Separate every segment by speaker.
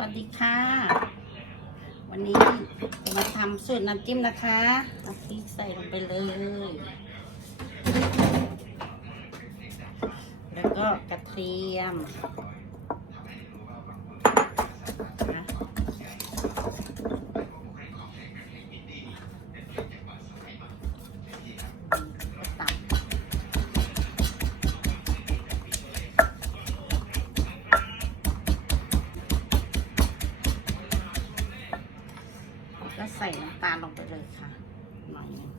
Speaker 1: วัสดีค่ะ วันนี้จะมาทำสูตรน้ำจิ้มนะคะน้ำพริกใส่ลงไปเลย แล้วก็กระเทียม ก็ใส่น้ำตาลลงไปเลยค่ะหน่อยนึง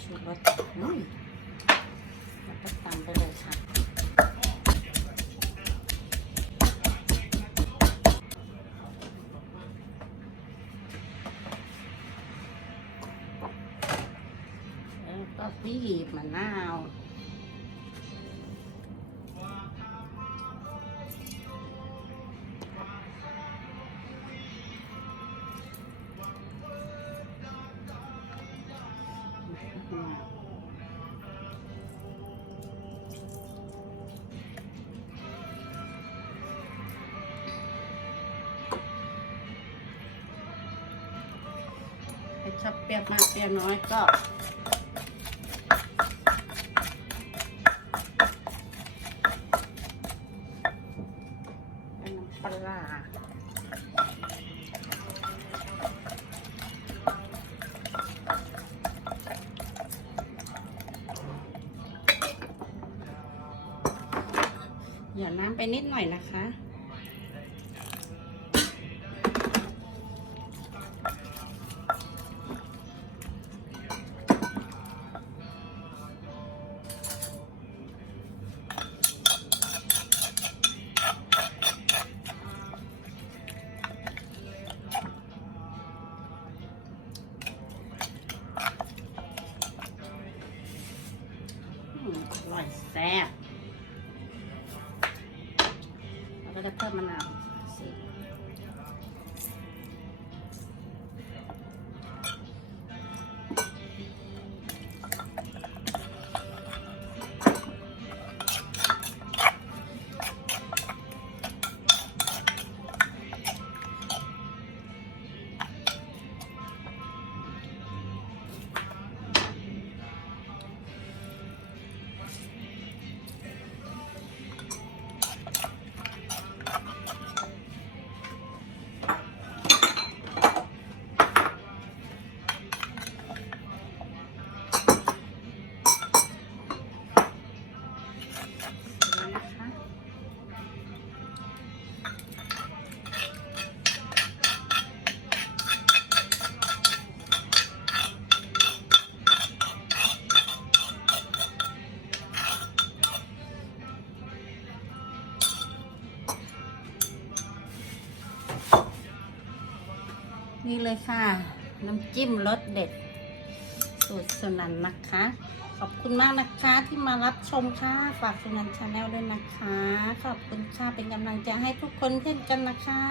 Speaker 1: ชูรสอืมแล้วก็ตำไปเลยค่ะแล้วก็บีบมะนาว ถ้าชอบเปรี้ยวมากเปรี้ยวน้อยก็เป็นน้ำปลาหย่าน้ำไปนิดหน่อยนะคะ ร่อยแซ่บแล้วก็จะเพิ่มมะนาว นี่เลยค่ะ น้ำจิ้มรสเด็ด สูตรสุนันนะคะ ขอบคุณมากนะคะที่มารับชมค่ะ ฝากสุนันชาแนลด้วยนะคะ ขอบคุณค่ะเป็นกำลังใจให้ทุกคนเช่นกันนะคะ